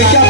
Take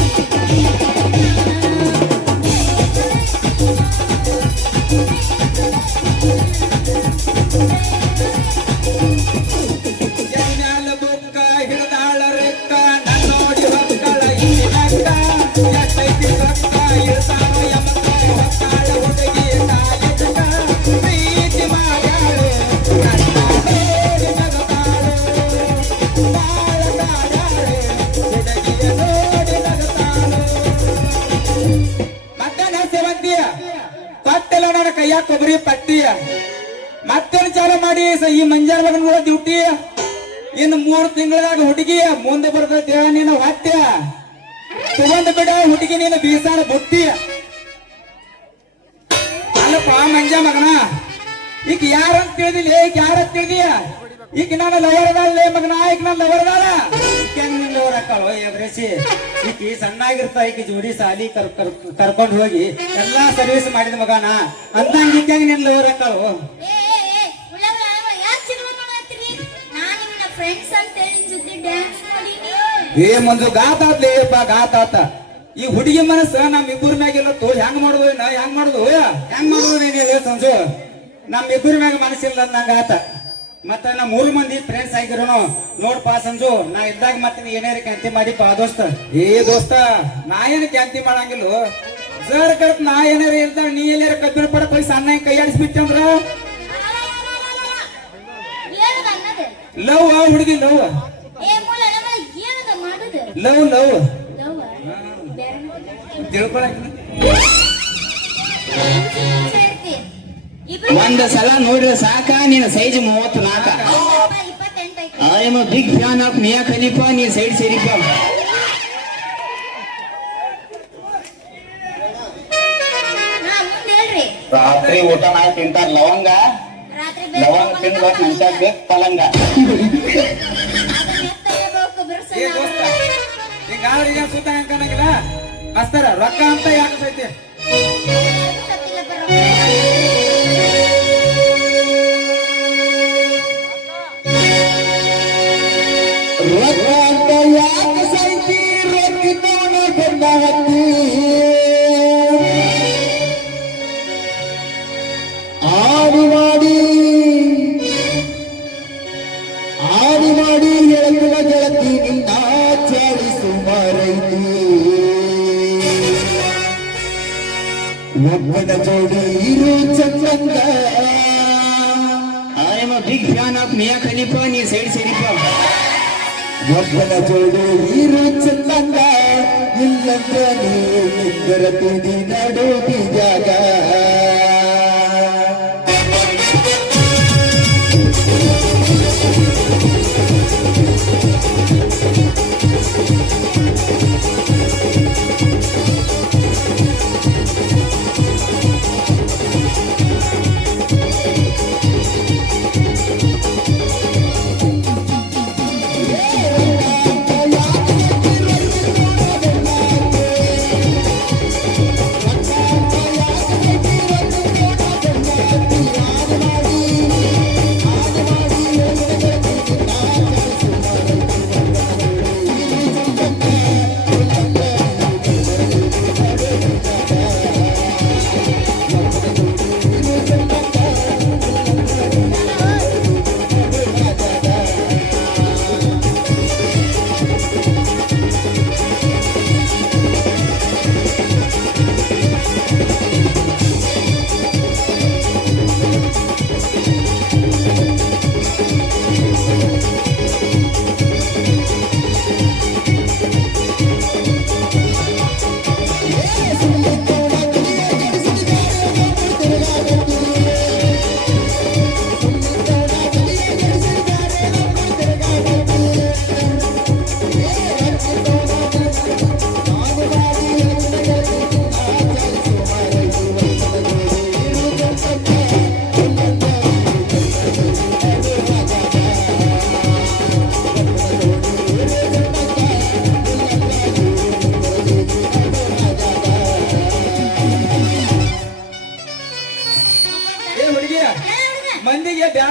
ಕೈಯಾಗ ಕೊಬ್ಬರಿ ಪಟ್ಟಿಯ ಮತ್ತೇನು ಚಾಲು ಮಾಡಿ ಈ ಮಂಜಾರ ಮಗನ ಡ್ಯೂಟಿ ಇನ್ನು ಮೂರು ತಿಂಗಳದಾಗ ಹುಡುಗಿಯ ಮುಂದೆ ಬರ್ತೈತೆ ನೀನು ಹೊಟ್ಟೆ ತಗೊಂಡ್ ಬಿಡ, ಹುಡುಗಿ ನೀನು ಬೀಸಾಣ ಬುಟ್ಟಿ ಅಲ್ಲಪ್ಪ ಮಂಜ ಮಗನ, ಈಗ ಯಾರಂತ ತಿಳಿದಿಲ್ಲ, ಈಗ ಯಾರಂತ ತಿಳಿದಿಯ? ಈಗ ನಾನು ಲವರ್ ಅದಾಳಲೇ ಮಗ ಈಗ ನಾನು ಲವರ್ ಅದಾಳ ಹೆಂಗ್ ನಿನ್ ಲವರ್ ಹಾಕಾಳು ಎಬ್ರೇಸಿ ಈಕಿ ಸಣ್ಣಾಗಿರ್ತ ಈಕಿ ಜೋಡಿ ಸಾಲಿ ಕರ್ ಕರ್ ಕರ್ಕೊಂಡು ಹೋಗಿ ಎಲ್ಲಾ ಸರ್ವಿಸ್ ಮಾಡಿದ ಮಗನ. ಅಂದಂಗ ಈಗ ಹೆಂಗ್ ನಿನ್ ಲವರ್ ಹಾಕಾಳು ಏ ಮಂಜು ಗಾತ ಆತ್ಲೇಪ್ಪ ಗಾತ ಆತ. ಈ ಹುಡುಗಿ ಮನಸ್ಸ ನಮ್ ಇಬ್ಬರ ಮ್ಯಾಗೆಲ್ಲ ತೋ ಹೆಂಗ್ ಮಾಡುದು ನಾ ಹೆಂಗ್ ಮಾಡುದು ಹೆಂಗ್ ಮಾಡುದು ನೀನ್ ಹೇಳಿ ಸಂಜು. ನಮ್ ಇಬ್ಬರ ಮ್ಯಾಗ ಮನಸ್ಸಿಲ್ಲ ನಂಗ ಆತ. ಮತ್ತ ನಾ ಮೂರು ಮಂದಿ ಫ್ರೆಂಡ್ಸ್ ಆಗಿರೋನು. ನೋಡ್ಪಾ ಸಂಜು ನಾ ಇದ್ದಾಗ ಮತ್ತೆ ಏನೇ ಕ್ಯಾಂತಿ ಪಾ ದೋಸ್ತ? ಏ ದೋಸ್ತ ನಾ ಏನ್ ಕ್ಯಾಂತಿ ಮಾಡಂಗಿಲ್ಲ? ಸರ್ ಕರ್ತ ನಾ ಏನಾರ ಇರ್ತಾಳ ನೀ ಎಲ್ಲಾರ ಕಬ್ಬಿಣ ಪಡ ಕೈ ಸಣ್ಣ ಕೈ ಆಡಿಸ್ಬಿಟ್ಟಂದ್ರ? ಲವ್ ಆ ಲವ್ ಹುಡುಗಿ ಲವ್ ನಮ್ಮ ಲವ್ ಲವ್ ತಿಳ್ಕೊಳಕ್ ಒಂದ್ ಸಲ ನೋಡಿದ್ರೆ ಸಾಕ? ನಿನ್ನ ಸೈಜ್ ಮೂವತ್ತು ನಾಕ I am big fan of Mia Khalifa ನೀ ಸೈಡ್ ಹೇಳ್ರಿ. ರಾತ್ರಿ ಊಟ ನಾ ತಿಂತಾರ ಲವಂಗ. ರಾತ್ರಿ ಲವಂಗ ತಿಂದ್ ನಂಚಾಗ ಬೇಕು ಪಲಂಗ. ಸುತ್ತ ಅಸ್ತಾರ ರೊಕ್ಕ ಅಂತ ಯಾಕೆ ಸೈತಿ ಒಬ್ಬನ ಜೋಡಿ ಇರು ಚಂದಂಗ I am big fan of Mia Khalifa ನೀ ಸೈಡ್ ಸೇರಿಪ್ಪ ಒಬ್ಬನ ಜೋಡಿ ಇರು ಚಂದಂಗ ಇಲ್ಲಂತ ನೀ ನಿಂದರ ತುದಿ ನಡು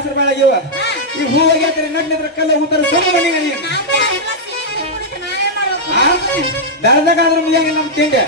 ಬ್ಯಾಸರ ಬಾಳ ಆಗ್ಯವ ಈ ಹೂ ಹೋಗ್ಯಾತ್ರಿ ನಡ್ನಿದ್ರ ಕಲ್ಲ ಹೂತಾರ ಸುಮ್ಮ ಬನ್ನಿ ಮುಗಿಯಂಗಿಲ್ಲ ನಮ್ ತಿಂಡಿ.